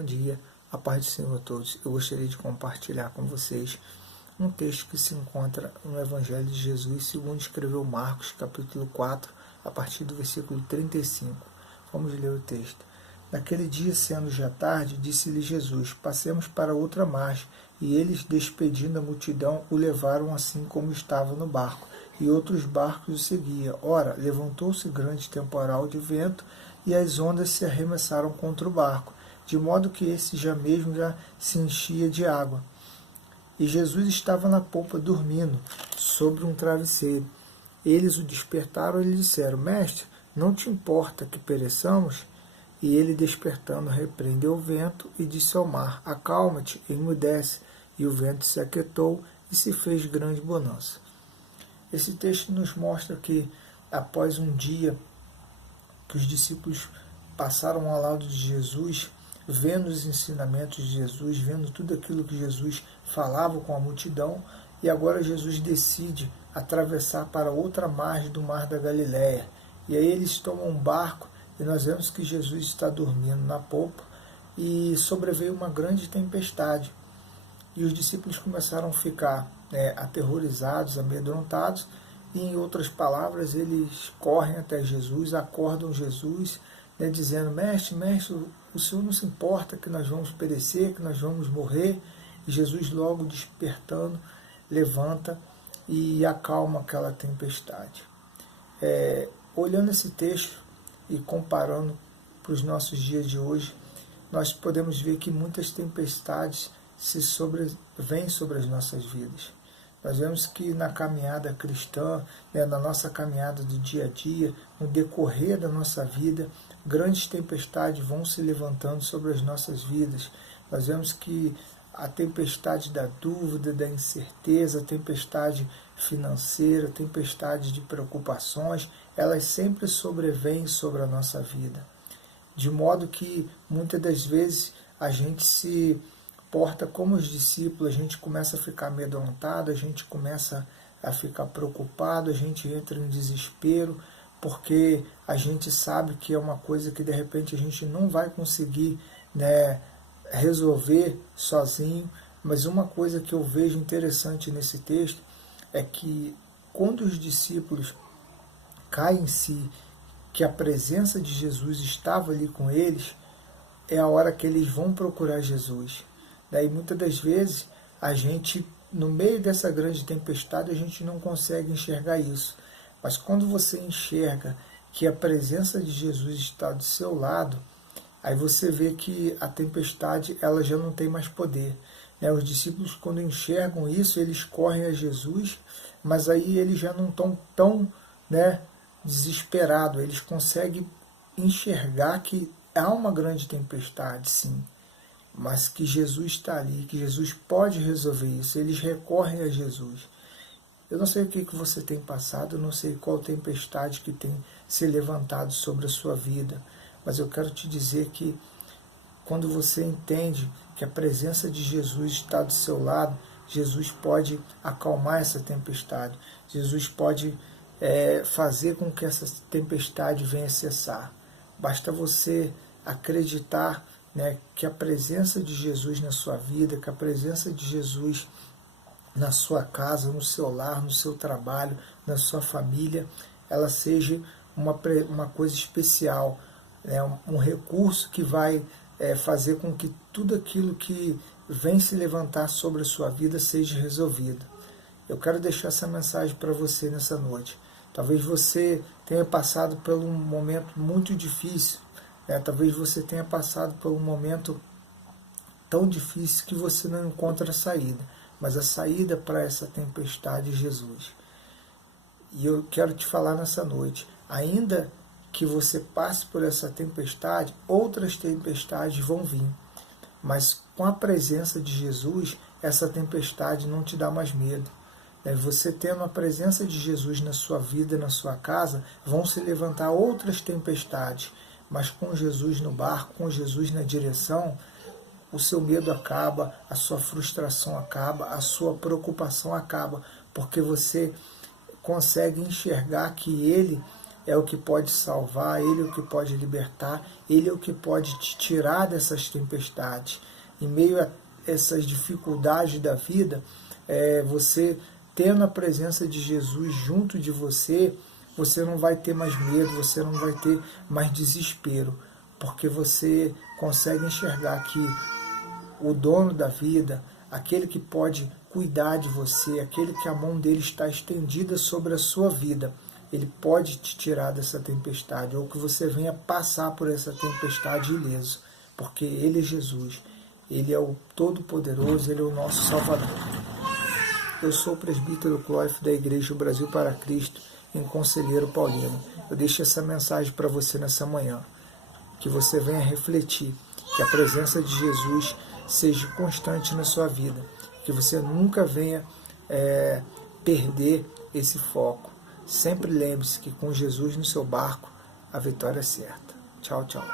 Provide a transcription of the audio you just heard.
Bom dia, a paz do Senhor a todos. Eu gostaria de compartilhar com vocês um texto que se encontra no Evangelho de Jesus, segundo escreveu Marcos, capítulo 4, a partir do versículo 35. Vamos ler o texto. Naquele dia, sendo já tarde, disse-lhe Jesus: passemos para outra margem. E eles, despedindo a multidão, o levaram assim como estava no barco, e outros barcos o seguiam. Ora, levantou-se grande temporal de vento, e as ondas se arremessaram contra o barco, de modo que esse já se enchia de água. E Jesus estava na popa dormindo, sobre um travesseiro. Eles o despertaram e lhe disseram: Mestre, não te importa que pereçamos? E ele, despertando, repreendeu o vento e disse ao mar: acalma-te, emudece. E o vento se aquietou e se fez grande bonança. Esse texto nos mostra que, após um dia que os discípulos passaram ao lado de Jesus, vendo os ensinamentos de Jesus, vendo tudo aquilo que Jesus falava com a multidão, e agora Jesus decide atravessar para outra margem do mar da Galileia. E aí eles tomam um barco, e nós vemos que Jesus está dormindo na popa, e sobreveio uma grande tempestade. E os discípulos começaram a ficar aterrorizados, amedrontados, e em outras palavras, eles correm até Jesus, acordam Jesus, dizendo: mestre, o Senhor não se importa que nós vamos perecer, que nós vamos morrer? E Jesus, logo despertando, levanta e acalma aquela tempestade. Olhando esse texto e comparando para os nossos dias de hoje, nós podemos ver que muitas tempestades vêm sobre as nossas vidas. Nós vemos que na caminhada cristã, na nossa caminhada do dia a dia, no decorrer da nossa vida, grandes tempestades vão se levantando sobre as nossas vidas. Nós vemos que a tempestade da dúvida, da incerteza, a tempestade financeira, a tempestade de preocupações, elas sempre sobrevêm sobre a nossa vida. De modo que, muitas das vezes, a gente se porta como os discípulos, a gente começa a ficar amedrontado, a gente começa a ficar preocupado, a gente entra em desespero, porque a gente sabe que é uma coisa que de repente a gente não vai conseguir resolver sozinho. Mas uma coisa que eu vejo interessante nesse texto é que quando os discípulos caem em si, que a presença de Jesus estava ali com eles, é a hora que eles vão procurar Jesus. Daí muitas das vezes a gente, no meio dessa grande tempestade, a gente não consegue enxergar isso. Mas quando você enxerga que a presença de Jesus está do seu lado, aí você vê que a tempestade ela já não tem mais poder. Os discípulos, quando enxergam isso, eles correm a Jesus, mas aí eles já não estão tão desesperados. Eles conseguem enxergar que há uma grande tempestade, sim, mas que Jesus está ali, que Jesus pode resolver isso. Eles recorrem a Jesus. Eu não sei o que você tem passado, eu não sei qual tempestade que tem se levantado sobre a sua vida, mas eu quero te dizer que quando você entende que a presença de Jesus está do seu lado, Jesus pode acalmar essa tempestade. Jesus pode fazer com que essa tempestade venha cessar. Basta você acreditar que a presença de Jesus na sua vida, que a presença de Jesus na sua casa, no seu lar, no seu trabalho, na sua família, ela seja uma coisa especial, um recurso que vai fazer com que tudo aquilo que vem se levantar sobre a sua vida seja resolvido. Eu quero deixar essa mensagem para você nessa noite. Talvez você tenha passado por um momento muito difícil, talvez você tenha passado por um momento tão difícil que você não encontra a saída, mas a saída para essa tempestade é Jesus. E eu quero te falar nessa noite, ainda que você passe por essa tempestade, outras tempestades vão vir, mas com a presença de Jesus, essa tempestade não te dá mais medo. Você tendo a presença de Jesus na sua vida, na sua casa, vão se levantar outras tempestades, mas com Jesus no barco, com Jesus na direção, o seu medo acaba, a sua frustração acaba, a sua preocupação acaba, porque você consegue enxergar que Ele é o que pode salvar, Ele é o que pode libertar, Ele é o que pode te tirar dessas tempestades. Em meio a essas dificuldades da vida, você tendo a presença de Jesus junto de você, você não vai ter mais medo, você não vai ter mais desespero, porque você consegue enxergar que o dono da vida, aquele que pode cuidar de você, aquele que a mão dele está estendida sobre a sua vida, ele pode te tirar dessa tempestade, ou que você venha passar por essa tempestade ileso, porque ele é Jesus, ele é o Todo-Poderoso, ele é o nosso Salvador. Eu sou o presbítero Cloif da Igreja Brasil para Cristo, em Conselheiro Paulino. Eu deixo essa mensagem para você nessa manhã, que você venha refletir, que a presença de Jesus seja constante na sua vida, que você nunca venha perder esse foco. Sempre lembre-se que com Jesus no seu barco, a vitória é certa. Tchau, tchau.